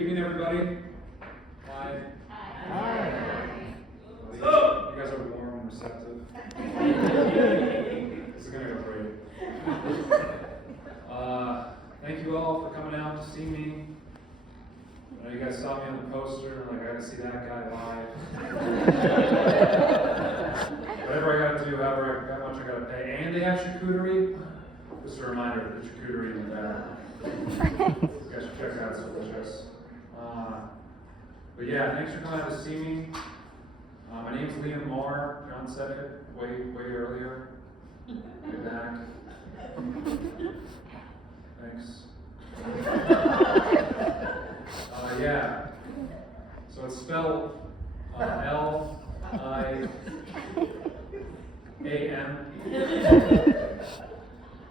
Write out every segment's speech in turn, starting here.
evening, everybody. Hi. Hi. You guys are warm and receptive. This is going to go great. Thank you all for coming out to see me. I know you guys saw me on the poster, like, I got to see that guy live. Whatever I got to do, however how much I got to pay. And they have charcuterie. Just a reminder, the charcuterie in the back. You guys should check it out, it's delicious. But yeah, thanks for coming out to see me. My name's Liam Marr. John said it way earlier. Way back. Thanks. Yeah. So it's spelled L-I-A-M. You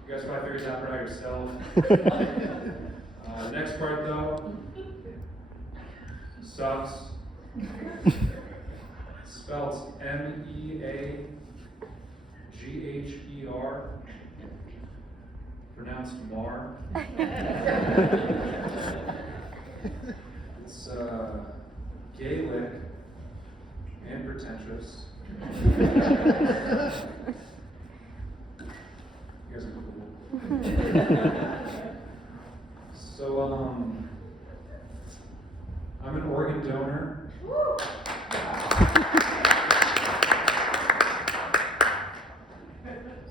guys probably figured that out yourself. The next part, though, sucks. Spelled M-E-A-G-H-E-R. Pronounced Mar. It's Gaelic and pretentious. You guys are cool. So, I'm an organ donor.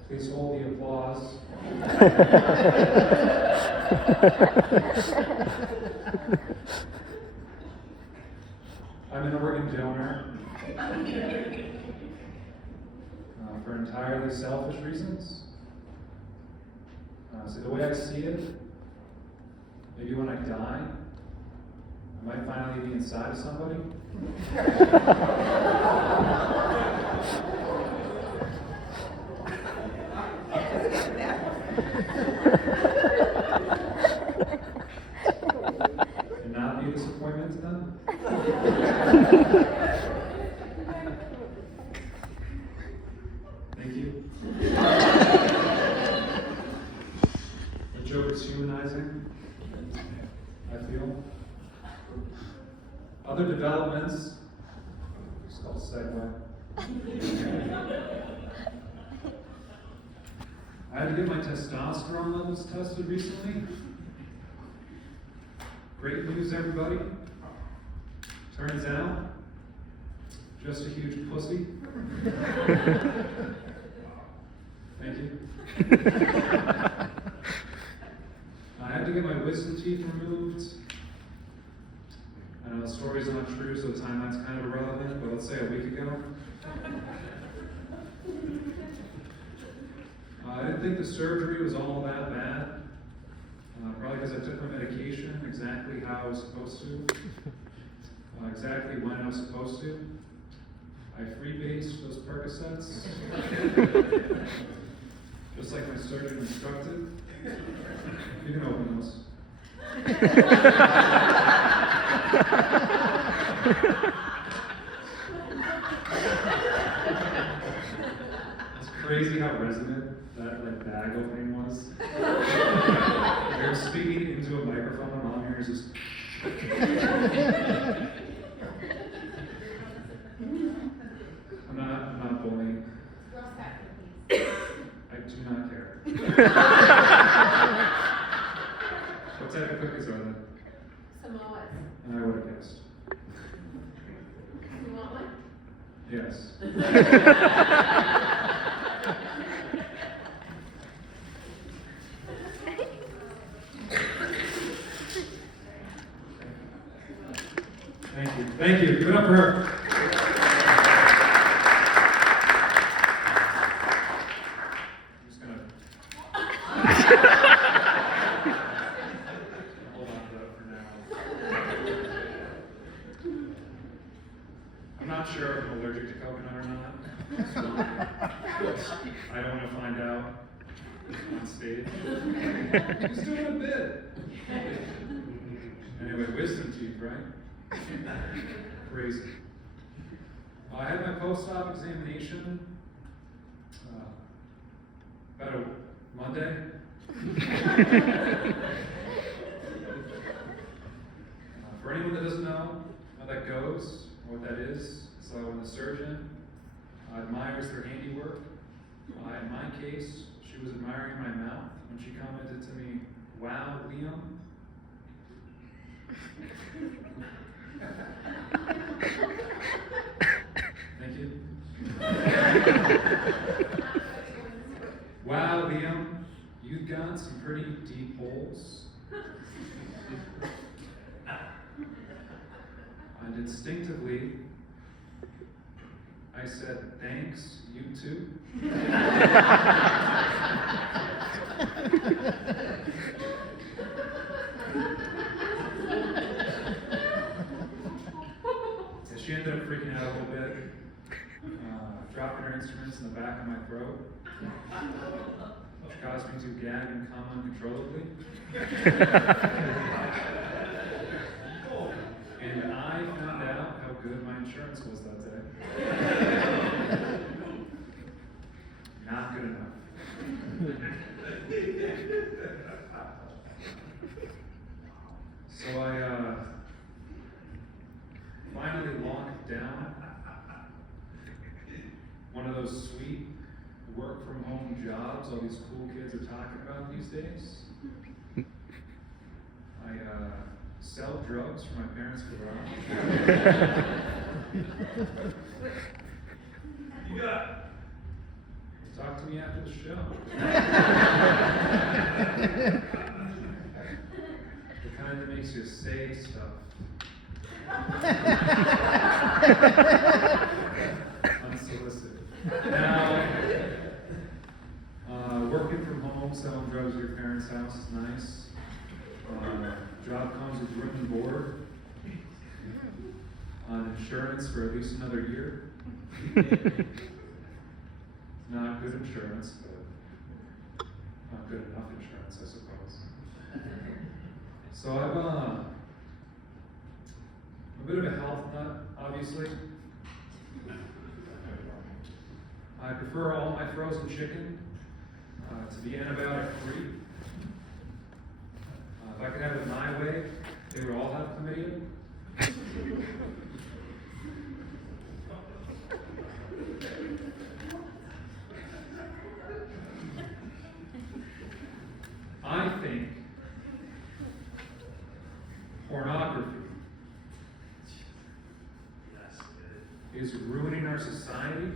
Please hold the applause. I'm an organ donor for entirely selfish reasons. So the way I see it, maybe when I die, I might finally be inside of somebody. And not be a disappointment to them. Thank you. The joke is humanizing, I feel. Other developments, it's called segue. I had to get my testosterone levels tested recently. Great news, everybody. Turns out, just a huge pussy. Thank you. I had to get my wisdom teeth removed. I know the story's not true, so the timeline's kind of irrelevant, but let's say a week ago. I didn't think the surgery was all that bad. Probably because I took my medication exactly how I was supposed to. Exactly when I was supposed to. I freebased those Percocets. Just like my surgeon instructed. You can open those. It's crazy how resonant that bag opening was. They're speaking into a microphone and all I'm hearing is just. I'm not bullying. I do not care. What type of cookies are they? Samoas. And I would have guessed. You want one? Yes. Thank you. Thank you. Give it up for her. I'm just gonna hold on to that for now. I'm not sure if I'm allergic to coconut or not. So I don't want to find out on stage. He's doing a bit. Anyway, wisdom teeth, right? Crazy. I had my post-op examination about a Monday. For admires their handiwork. In my case, she was admiring my mouth when she commented to me, "Wow, Liam." Thank you. Wow, Liam, you've got some pretty deep holes. And instinctively, I said, "Thanks, you too." She ended up freaking out a little bit, dropping her instruments in the back of my throat, which caused me to gag and come uncontrollably. And I found out how good my insurance was that day. Not good enough. So I finally locked down one of those sweet work from home jobs all these cool kids are talking about these days. I sell drugs from my parents' garage. You got talk to me after the show. The kind that makes you say stuff. Unsolicited. Now, working from home, selling drugs at your parents' house is nice. Job comes with room and board. Insurance for at least another year. Not good insurance, but not good enough insurance, I suppose. So I'm a bit of a health nut, obviously. I prefer all my frozen chicken to be antibiotic free. If I could have it my way, they would all have chlamydia. I think pornography is ruining our society,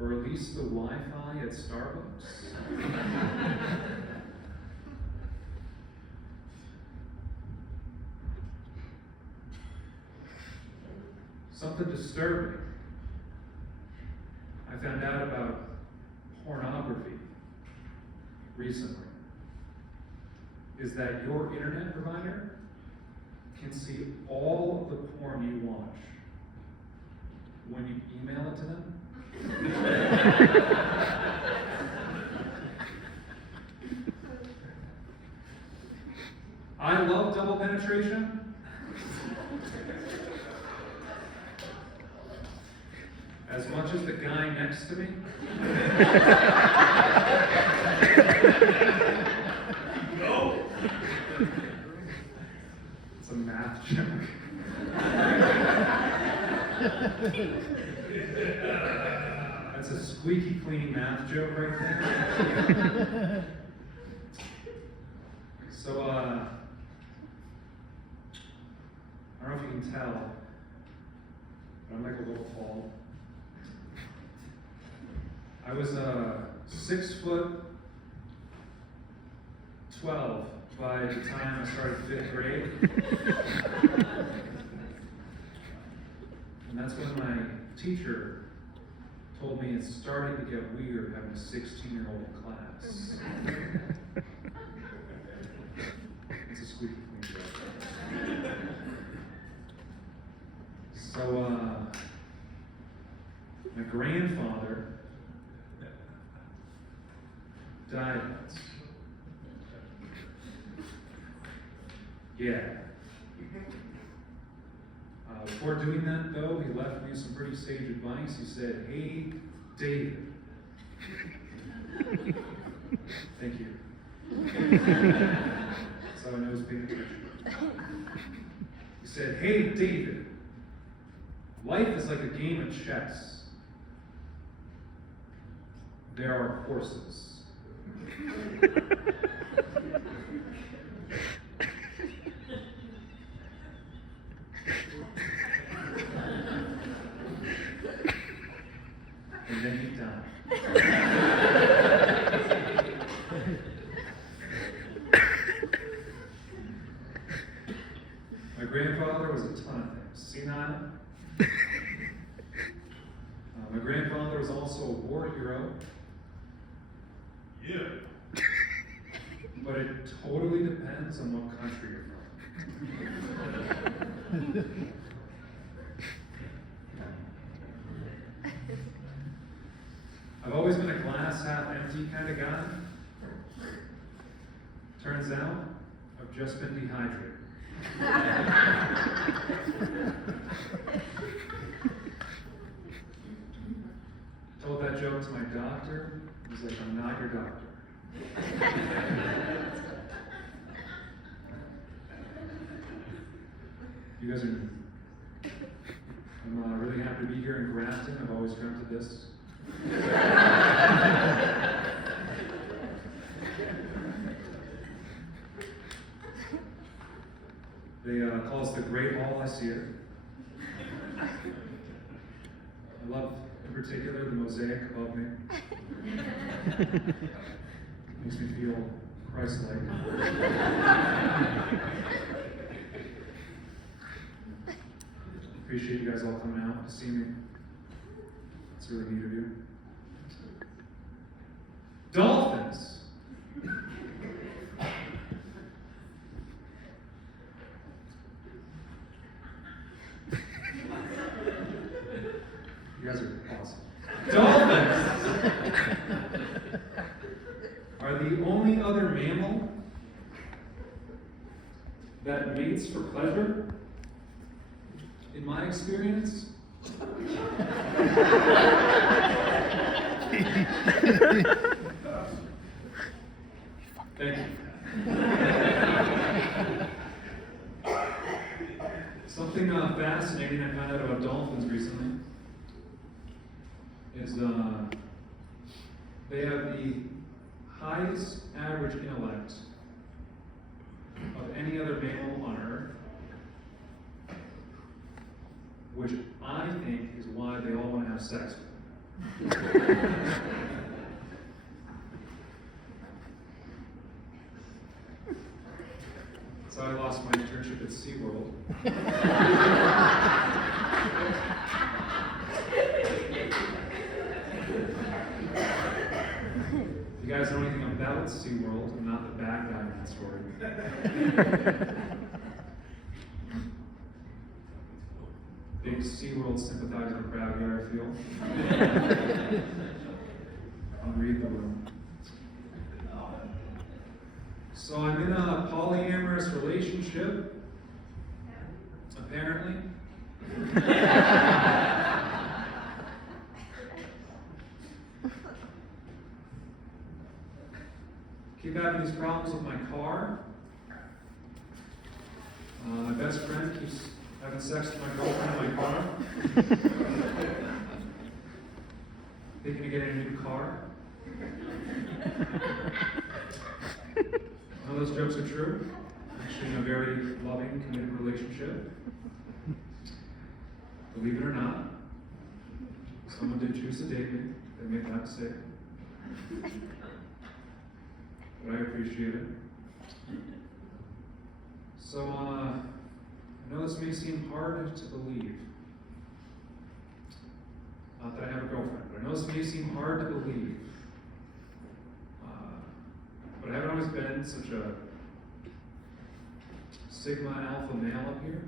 or at least the Wi-Fi at Starbucks. Something disturbing I found out about pornography recently is that your internet provider can see all of the porn you watch when you email it to them. I love double penetration. As much as the guy next to me. No. It's a math joke. That's a squeaky clean math joke right there. So, I don't know if you can tell, but I'm like a little tall. I was 6'12" by the time I started 5th grade. And that's when my teacher told me it's starting to get weird having a 16-year-old in class. It's a squeaky clean joke. So, my grandfather died once. Yeah. Before doing that, though, he left me some pretty sage advice. He said, "Hey, David." Thank you. So I know he's paying attention. He said, "Hey, David, Life is like a game of chess. There are horses. And then he died. My grandfather was a ton of things. Senile. My grandfather was also a war hero. Yeah. But it totally depends on what country you're from. I've always been a glass half empty kind of guy. Turns out, I've just been dehydrated. Told that joke to my doctor. He's like, I'm not your doctor. You guys are. I'm really happy to be here in Grafton. I've always dreamt of this. They call us the Great Hall. I see it. I love, in particular, the mosaic above me. Makes me feel Christ-like. Appreciate you guys all coming out to see me. It's really neat of you. Dolphins! You guys are awesome. Dolphins are the only other mammal that mates for pleasure. In my experience, thank you. Something fascinating I found out about dolphins recently is they have the highest average intellect of any other mammal on Earth, which I think is why they all want to have sex with them. So I lost my internship at SeaWorld. If you guys know anything about SeaWorld, I'm not the bad guy in that story. Big SeaWorld sympathizer crowd here, I feel. I'll read the room. So I'm in a polyamorous relationship, apparently. Keep having these problems with my car. My best friend keeps having sex with my girlfriend in my car. Thinking of getting a new car. None of those jokes are true. Actually, in a very loving, committed relationship. Believe it or not, someone did choose to date me. They made that mistake. But I appreciate it. So, I know this may seem hard to believe. Not that I have a girlfriend, but I know this may seem hard to believe. But I haven't always been such a Sigma Alpha male up here.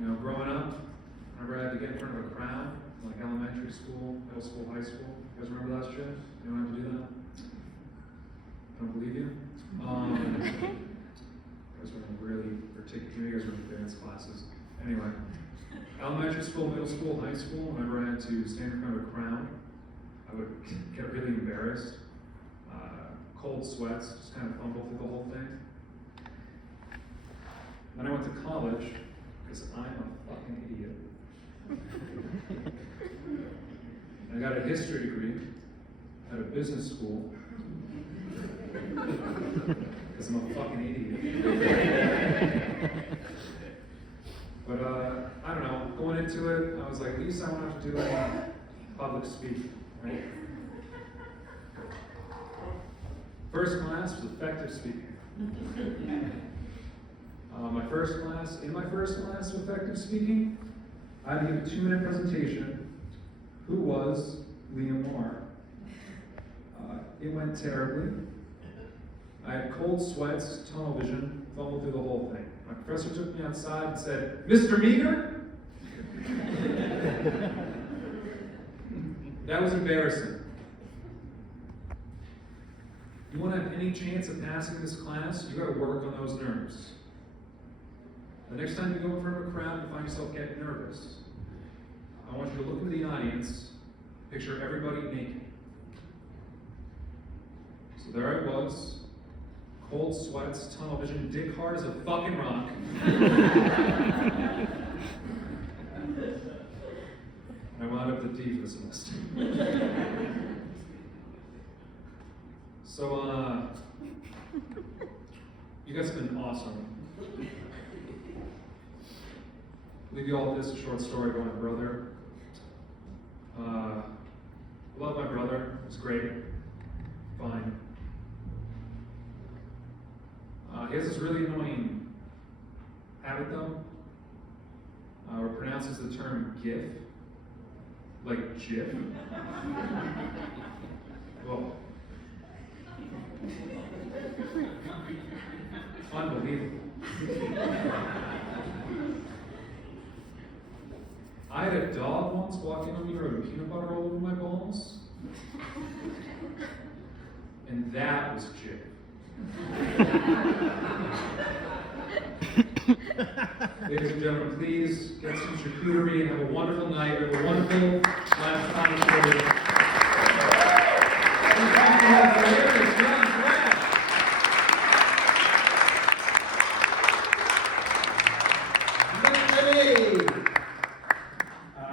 You know, growing up, whenever I had to get in front of a crowd, like elementary school, middle school, high school. You guys remember that shit? You don't have to do that? I don't believe you. You guys were really particular. You guys were in dance classes. Anyway, elementary school, middle school, high school, whenever I had to stand in front of a crowd, I would get really embarrassed. Cold sweats, just kind of fumble through the whole thing. Then I went to college, because I'm a fucking idiot. I got a history degree at a business school, because I'm a fucking idiot. But I don't know, going into it, I was like, at least I won't have to do any public speaking, right? First class was effective speaking. In my first class of effective speaking, I had to give a 2-minute presentation. Who was Liam Moore? It went terribly. I had cold sweats, tunnel vision, fumbled through the whole thing. My professor took me outside and said, "Mr. Meager?" That was embarrassing. You want to have any chance of passing this class, you got to work on those nerves. The next time you go in front of a crowd and find yourself getting nervous, I want you to look into the audience, picture everybody naked. So there I was, cold sweats, tunnel vision, dick hard as a fucking rock. I wound up the D for the semester. So, you guys have been awesome. I'll leave you all with this short story about my brother. I love my brother, he's great, fine. He has this really annoying habit though, where he pronounces the term GIF, like GIF. Whoa. Unbelievable. I had a dog once walk in on me with peanut butter all over my balls. And that was Jim. Ladies and gentlemen, please get some charcuterie and have a wonderful night. Have a wonderful last time.